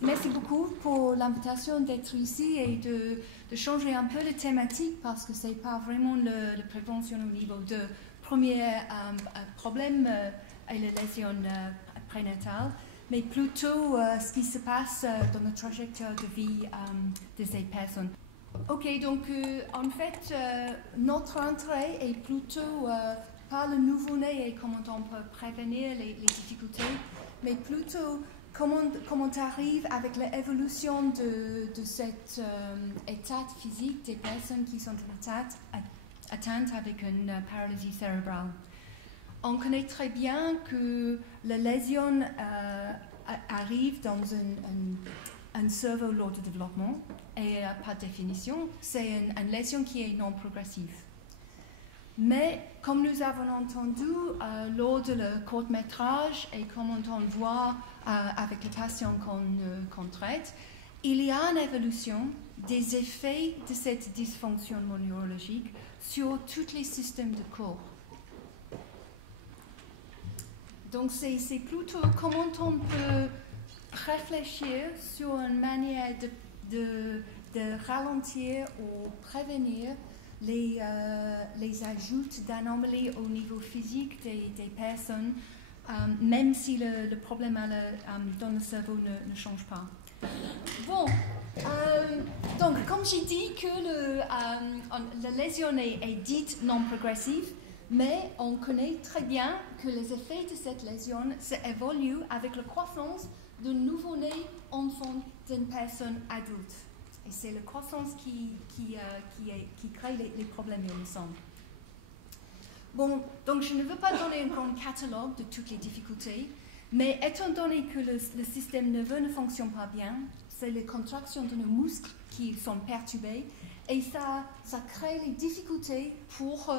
merci beaucoup pour l'invitation d'être ici et de changer un peu de thématique parce que ce n'est pas vraiment la prévention au niveau de premier problème et la lésion prénatale, mais plutôt ce qui se passe dans la trajectoire de vie de ces personnes. Ok, donc en fait, notre intérêt est plutôt pas le nouveau-né et comment on peut prévenir les difficultés, mais plutôt comment tu arrives avec l'évolution de cet état physique des personnes qui sont atteintes avec une paralysie cérébrale. On connaît très bien que la lésion arrive dans un cerveau lors du développement et par définition, c'est une lésion qui est non progressive. Mais comme nous avons entendu lors de le court-métrage et comme on voit avec les patients qu'on traite, il y a une évolution des effets de cette dysfonction neurologique sur tous les systèmes du corps. Donc c'est plutôt comment on peut réfléchir sur une manière de ralentir ou prévenir les ajouts d'anomalies au niveau physique des personnes, même si le problème dans le cerveau ne change pas. Bon, donc comme j'ai dit que la lésion est dite non progressive, mais on connaît très bien que les effets de cette lésion évoluent avec la croissance d'un nouveau-né enfant d'une personne adulte. Et c'est la croissance qui crée les problèmes, il me semble. Bon, donc je ne veux pas donner un grand catalogue de toutes les difficultés, mais étant donné que le système nerveux ne fonctionne pas bien, c'est les contractions de nos muscles qui sont perturbées et ça crée les difficultés pour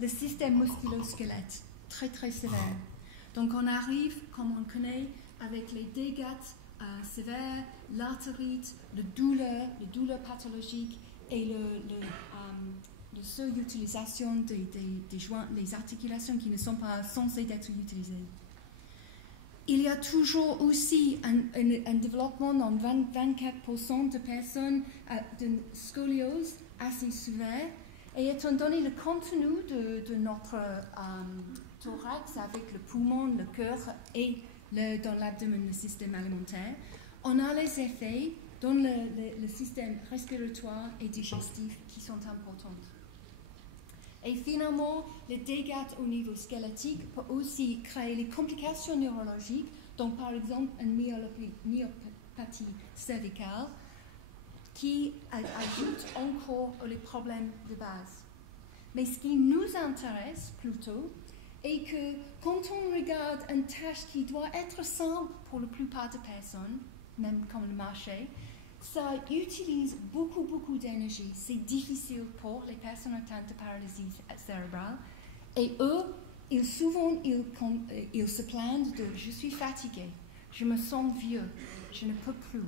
le système musculo-squelette, très très sévère. Donc on arrive, comme on connaît, avec les dégâts sévères, l'artérite, la douleur pathologique et la surutilisation des joints, les articulations qui ne sont pas censées être utilisées. Il y a toujours aussi un développement dans 24% de personnes d'une scoliose assez sévère. Et étant donné le contenu de notre thorax avec le poumon, le cœur et dans l'abdomen, le système alimentaire, on a les effets dans le système respiratoire et digestif qui sont importants. Et finalement, les dégâts au niveau squelettique peuvent aussi créer les complications neurologiques, donc par exemple une myopathie cervicale, qui ajoute encore les problèmes de base. Mais ce qui nous intéresse plutôt est que quand on regarde une tâche qui doit être simple pour la plupart des personnes, même comme le marché, ça utilise beaucoup d'énergie. C'est difficile pour les personnes atteintes de paralysie cérébrale. Et eux, ils se plaignent de « je suis fatigué, je me sens vieux, je ne peux plus ».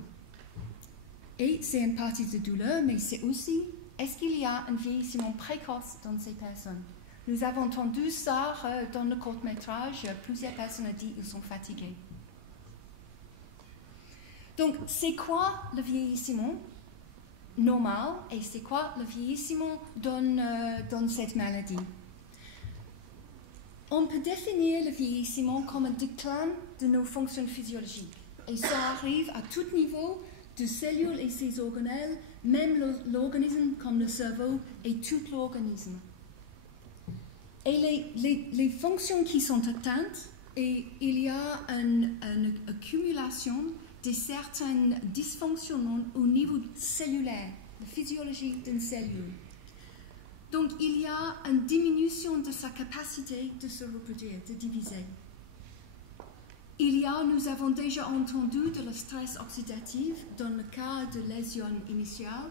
Et c'est une partie de douleur, mais c'est aussi, est-ce qu'il y a un vieillissement précoce dans ces personnes? Nous avons entendu ça dans le court-métrage, plusieurs personnes ont dit qu'ils sont fatigués. Donc, c'est quoi le vieillissement normal et c'est quoi le vieillissement dans cette maladie? On peut définir le vieillissement comme un déclin de nos fonctions physiologiques. Et ça arrive à tout niveau de cellules et ses organelles, même l'organisme comme le cerveau et tout l'organisme. Et les fonctions qui sont atteintes, et il y a une accumulation de certains dysfonctionnements au niveau cellulaire, la physiologie d'une cellule. Donc, il y a une diminution de sa capacité de se reproduire, de diviser. Nous avons déjà entendu de le stress oxydatif dans le cas de lésion initiale,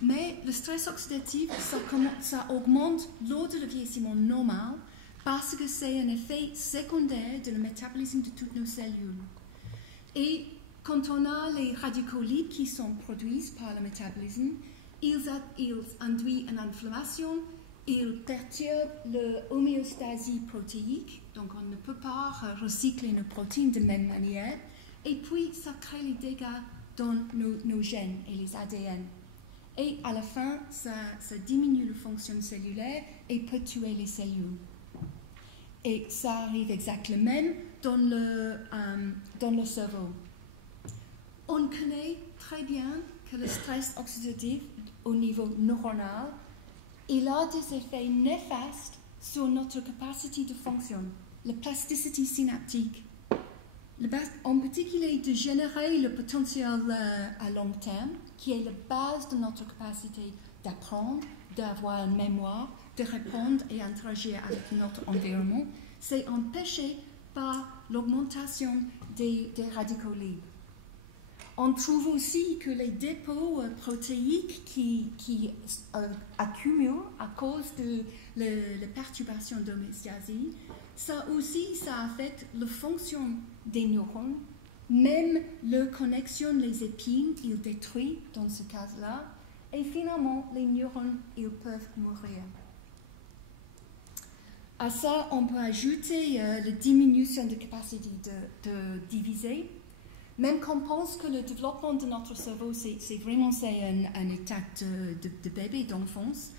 mais le stress oxydatif, ça augmente lors de le vieillissement normal parce que c'est un effet secondaire de le métabolisme de toutes nos cellules. Et quand on a les radicaux libres qui sont produits par le métabolisme, ils induisent une inflammation, ils perturbent l'homéostasie protéique, donc on ne peut pas recycler nos protéines de même manière, et puis ça crée les dégâts dans nos gènes et les ADN. Et à la fin, ça diminue la fonction cellulaire et peut tuer les cellules. Et ça arrive exactement même dans le cerveau. On connaît très bien que le stress oxydatif au niveau neuronal, il a des effets néfastes sur notre capacité de fonction, la plasticité synaptique. En particulier de générer le potentiel à long terme, qui est la base de notre capacité d'apprendre, d'avoir une mémoire, de répondre et interagir avec notre environnement, c'est empêché par l'augmentation des radicaux libres. On trouve aussi que les dépôts protéiques qui accumulent à cause de la perturbation d'homéostasie, ça affecte la fonction des neurones, même la connexion, les épines, il détruit dans ce cas-là, et finalement, les neurones, ils peuvent mourir. À ça, on peut ajouter la diminution de capacité de diviser. Même qu'on pense que le développement de notre cerveau, c'est un état de bébé, d'enfance,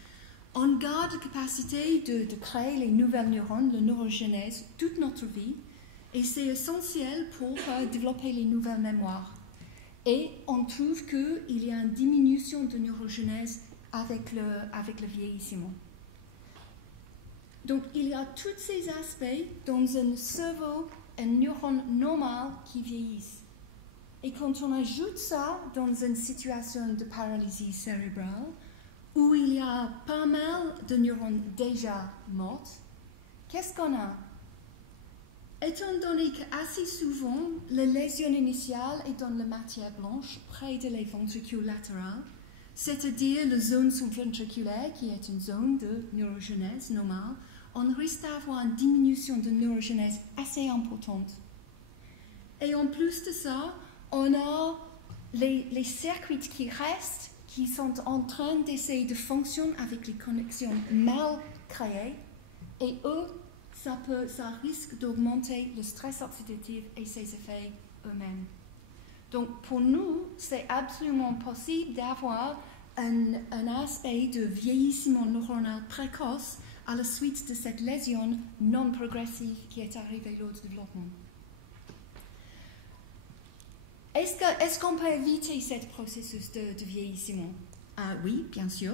on garde la capacité de créer les nouvelles neurones, la neurogenèse, toute notre vie, et c'est essentiel pour développer les nouvelles mémoires. Et on trouve qu'il y a une diminution de neurogenèse avec le vieillissement. Donc, il y a tous ces aspects dans un cerveau, un neurone normal qui vieillissent. Et quand on ajoute ça dans une situation de paralysie cérébrale, où il y a pas mal de neurones déjà morts, qu'est-ce qu'on a? Étant donné qu'assez souvent, la lésion initiale est dans la matière blanche, près de les ventricules latérales, c'est-à-dire la zone subventriculaire, qui est une zone de neurogenèse normale, on risque d'avoir une diminution de neurogenèse assez importante. Et en plus de ça, on a les circuits qui restent, qui sont en train d'essayer de fonctionner avec les connexions mal créées, et eux, ça risque d'augmenter le stress oxydatif et ses effets eux-mêmes. Donc pour nous, c'est absolument possible d'avoir un aspect de vieillissement neuronal précoce à la suite de cette lésion non progressive qui est arrivée lors du développement. Est-ce qu'on peut éviter ce processus de vieillissement? Oui, bien sûr.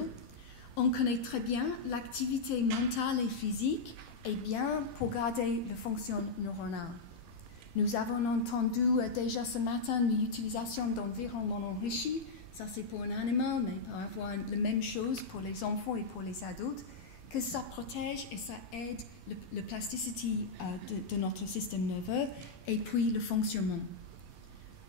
On connaît très bien l'activité mentale et physique est bien pour garder la fonction neuronale. Nous avons entendu déjà ce matin l'utilisation d'environnements enrichis. Ça, c'est pour un animal, mais pour avoir la même chose pour les enfants et pour les adultes, que ça protège et ça aide la plasticité de notre système nerveux et puis le fonctionnement.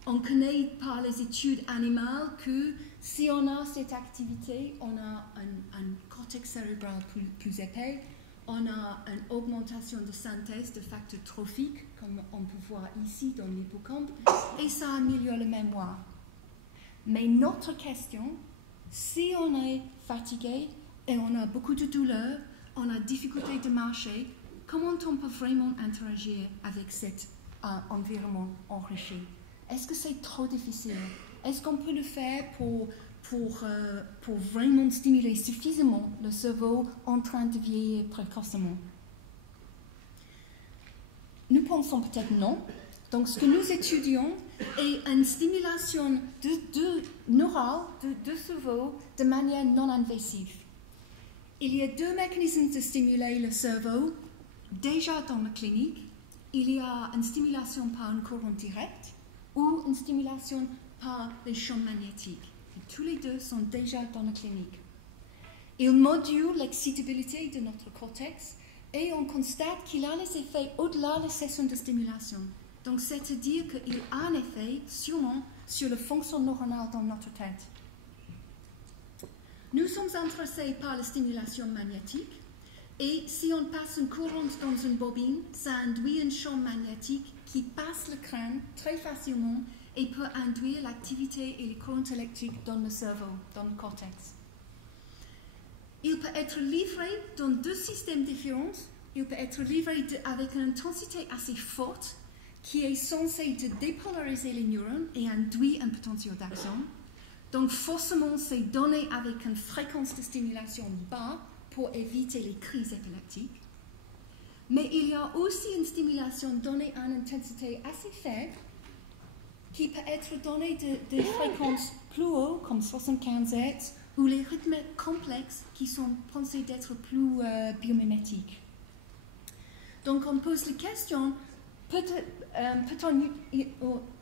On connaît par les études animales que si on a cette activité, on a un cortex cérébral plus épais, on a une augmentation de synthèse de facteurs trophiques, comme on peut voir ici dans l'hippocampe, et ça améliore la mémoire. Mais notre question, si on est fatigué et on a beaucoup de douleur, on a difficulté de marcher, comment on peut vraiment interagir avec cet environnement enrichi? Est-ce que c'est trop difficile? Est-ce qu'on peut le faire pour vraiment stimuler suffisamment le cerveau en train de vieillir précocement? Nous pensons peut-être non. Donc, ce que nous étudions est une stimulation neurale de cerveau de manière non invasive. Il y a deux mécanismes de stimuler le cerveau déjà dans la clinique. Il y a une stimulation par un courant direct ou une stimulation par les champs magnétiques. Et tous les deux sont déjà dans la clinique. Ils modulent l'excitabilité de notre cortex et on constate qu'il a les effets au-delà de la session de stimulation. Donc, c'est-à-dire qu'il a un effet sûrement sur la fonction neuronale dans notre tête. Nous sommes intéressés par la stimulation magnétique et si on passe une courant dans une bobine, ça induit un champ magnétique qui passe le crâne très facilement et peut induire l'activité et les courants électriques dans le cerveau, dans le cortex. Il peut être livré dans deux systèmes différents. Il peut être livré avec une intensité assez forte qui est censé dépolariser les neurones et induire un potentiel d'action. Donc forcément, c'est donné avec une fréquence de stimulation basse pour éviter les crises épileptiques. Mais il y a aussi une stimulation donnée à une intensité assez faible qui peut être donnée de fréquences plus hautes, comme 75 Hz, ou les rythmes complexes qui sont pensés d'être plus biomimétiques. Donc on pose la question, peut-on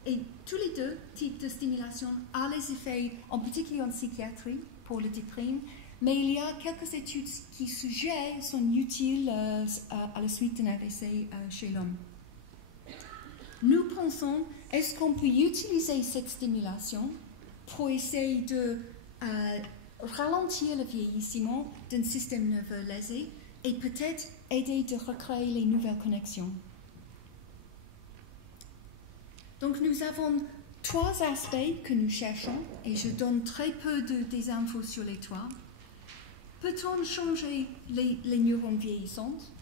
et tous les deux types de stimulation ont les effets, en particulier en psychiatrie, pour le déprime, mais il y a quelques études qui suggèrent sont utiles à la suite d'un AVC chez l'homme. Nous pensons, est-ce qu'on peut utiliser cette stimulation pour essayer de ralentir le vieillissement d'un système nerveux lésé et peut-être aider à recréer les nouvelles connexions. Donc nous avons 3 aspects que nous cherchons et je donne très peu des infos sur les 3. Peut-on changer les neurones vieillissantes?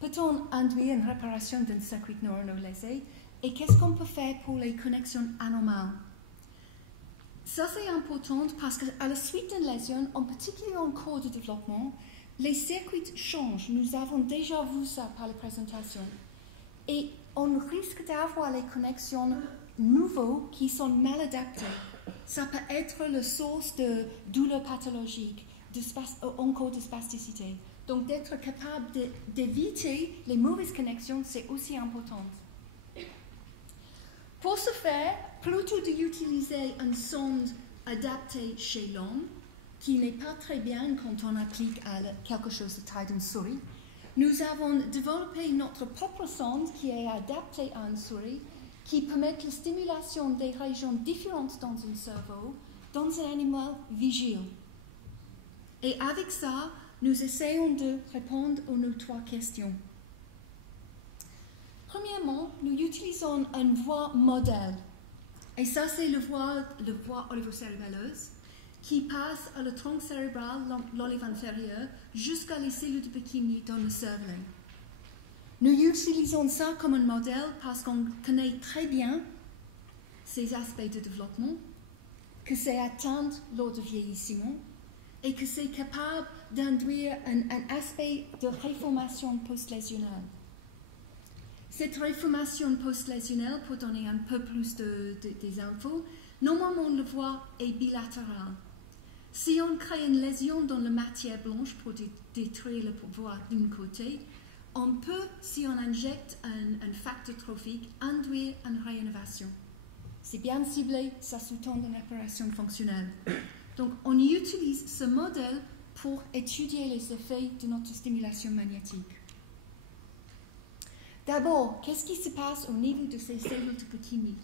Peut-on induire une réparation d'un circuit neuronal lésé? Et qu'est-ce qu'on peut faire pour les connexions anormales? Ça, c'est important parce qu'à la suite d'une lésion, en particulier en cours de développement, les circuits changent. Nous avons déjà vu ça par la présentation. Et on risque d'avoir les connexions nouvelles qui sont mal adaptées. Ça peut être la source de douleurs pathologiques, encore de spasticité. Donc, d'être capable d'éviter les mauvaises connexions, c'est aussi important. Pour ce faire, plutôt d'utiliser une sonde adaptée chez l'homme, qui n'est pas très bien quand on applique à quelque chose de taille d'une souris, nous avons développé notre propre sonde qui est adaptée à une souris, qui permet la stimulation des régions différentes dans un cerveau, dans un animal vigile. Et avec ça, nous essayons de répondre aux nos 3 questions. Premièrement, nous utilisons une voie modèle. Et ça, c'est la voie olivocérébraleuse qui passe à le tronc cérébral, l'olive inférieur, jusqu'à les cellules de Purkinje dans le cervelet. Nous utilisons ça comme un modèle parce qu'on connaît très bien ces aspects de développement, que c'est atteint lors du vieillissement et que c'est capable d'induire un aspect de réformation post-lésionnelle. Cette réformation post-lésionnelle, pour donner un peu plus des infos, normalement la voie est bilatérale. Si on crée une lésion dans la matière blanche pour détruire le voie d'un côté, on peut, si on injecte un facteur trophique, induire une réinnovation. C'est bien ciblé, ça sous-tend une réparation fonctionnelle. Donc, on utilise ce modèle pour étudier les effets de notre stimulation magnétique. D'abord, qu'est-ce qui se passe au niveau de ces cellules de Purkinje?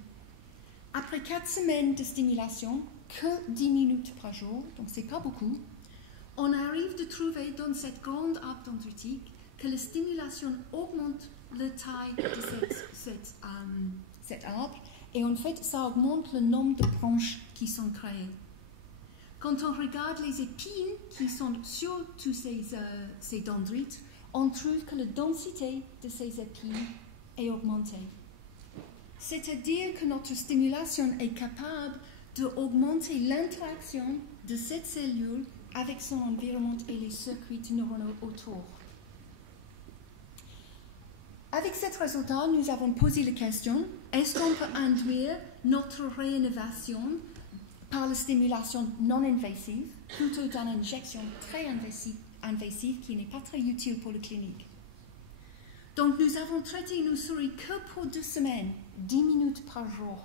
Après 4 semaines de stimulation, que 10 minutes par jour, donc c'est pas beaucoup, on arrive de trouver dans cette grande arbre dendritique que la stimulation augmente la taille de cet arbre et en fait, ça augmente le nombre de branches qui sont créées. Quand on regarde les épines qui sont sur tous ces dendrites, on trouve que la densité de ces épines est augmentée. C'est-à-dire que notre stimulation est capable d'augmenter l'interaction de cette cellule avec son environnement et les circuits neuronaux autour. Avec ce résultat, nous avons posé la question, est-ce qu'on peut induire notre réinnovation par la stimulation non invasive, plutôt d'une injection très invasive qui n'est pas très utile pour la clinique? Donc, nous avons traité nos souris que pour 2 semaines, 10 minutes par jour.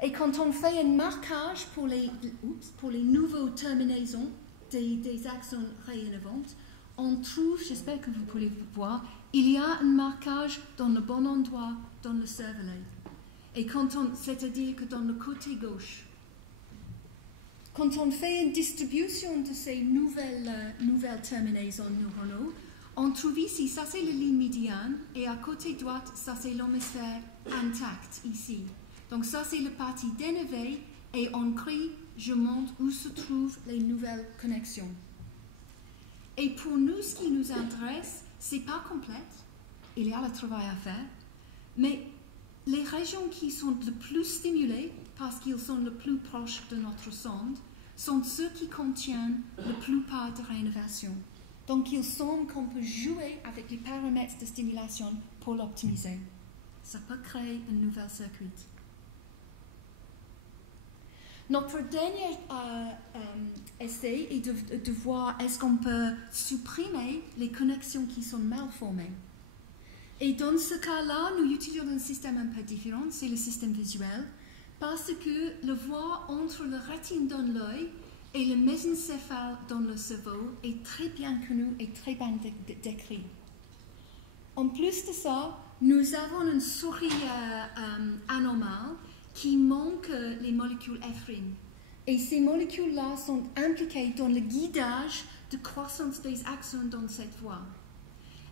Et quand on fait un marquage pour les nouvelles terminaisons des axones réinnovantes, on trouve, j'espère que vous pouvez voir, il y a un marquage dans le bon endroit dans le cervelet. Et c'est-à-dire que dans le côté gauche. Quand on fait une distribution de ces nouvelles terminaisons neuronaux, on trouve ici, ça c'est la ligne médiane, et à côté droite, ça c'est l'hémisphère intact ici. Donc ça c'est la partie dénervée, et on crie, je montre où se trouvent les nouvelles connexions. Et pour nous, ce qui nous intéresse, c'est pas complète, il y a le travail à faire, mais les régions qui sont le plus stimulées, parce qu'ils sont le plus proches de notre sonde, sont ceux qui contiennent la plupart de réinnervation. Donc, il semble qu'on peut jouer avec les paramètres de stimulation pour l'optimiser. Ça peut créer un nouvel circuit. Notre dernier essai est de voir est-ce qu'on peut supprimer les connexions qui sont mal formées. Et dans ce cas-là, nous utilisons un système un peu différent, c'est le système visuel, parce que la voie entre le rétine dans l'œil et le mésencéphale dans le cerveau est très bien connue et très bien décrite. En plus de ça, nous avons une souris anormale qui manque les molécules éphrine. Et ces molécules-là sont impliquées dans le guidage de croissance des axones dans cette voie.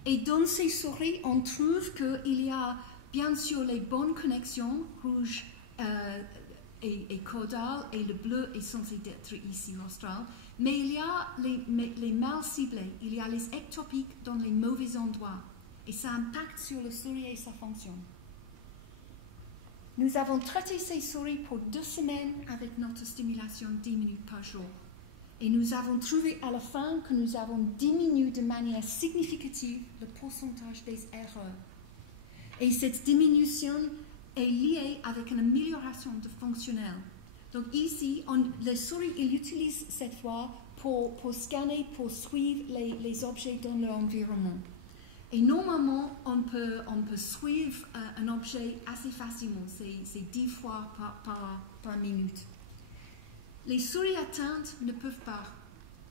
Et dans ces souris, on trouve qu'il y a bien sûr les bonnes connexions, rouge et caudal, et le bleu est censé être ici rostral, mais il y a les mal ciblés, il y a les ectopiques dans les mauvais endroits, et ça impacte sur le souris et sa fonction. Nous avons traité ces souris pour 2 semaines avec notre stimulation 10 minutes par jour. Et nous avons trouvé à la fin que nous avons diminué de manière significative le pourcentage des erreurs. Et cette diminution est liée avec une amélioration de fonctionnel. Donc ici, les souris utilisent cette voie pour scanner, pour suivre les objets dans leur environnement. Et normalement, on peut suivre un objet assez facilement, c'est 10 fois par minute. Les souris atteintes ne peuvent pas,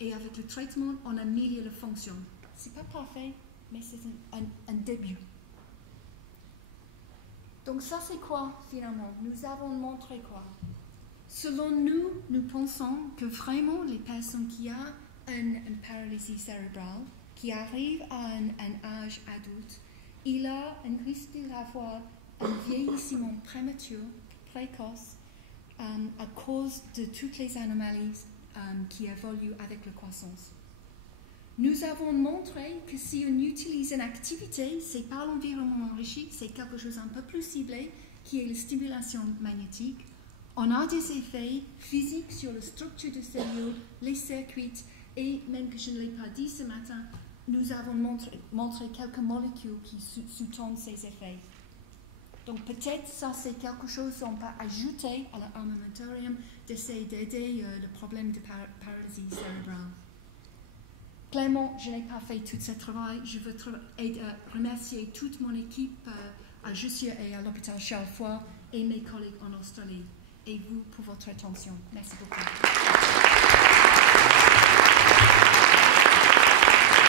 et avec le traitement, on améliore la fonction. Ce n'est pas parfait, mais c'est un début. Donc ça, c'est quoi finalement? Nous avons montré quoi? Selon nous, nous pensons que vraiment les personnes qui ont une paralysie cérébrale, qui arrivent à un âge adulte, il a un risque d'avoir un vieillissement prématuré, précoce, à cause de toutes les anomalies qui évoluent avec la croissance. Nous avons montré que si on utilise une activité, c'est pas l'environnement enrichi, c'est quelque chose un peu plus ciblé, qui est la stimulation magnétique, on a des effets physiques sur la structure des cellules, les circuits, et même que je ne l'ai pas dit ce matin, nous avons montré quelques molécules qui sous-tendent ces effets. Donc peut-être ça c'est quelque chose qu'on peut ajouter à l'armamentarium d'essayer d'aider le problème de paralysie cérébrale. Clairement, je n'ai pas fait tout ce travail. Je veux remercier toute mon équipe à Jussieu et à l'hôpital Charles Foix et mes collègues en Australie. Et vous pour votre attention. Merci beaucoup.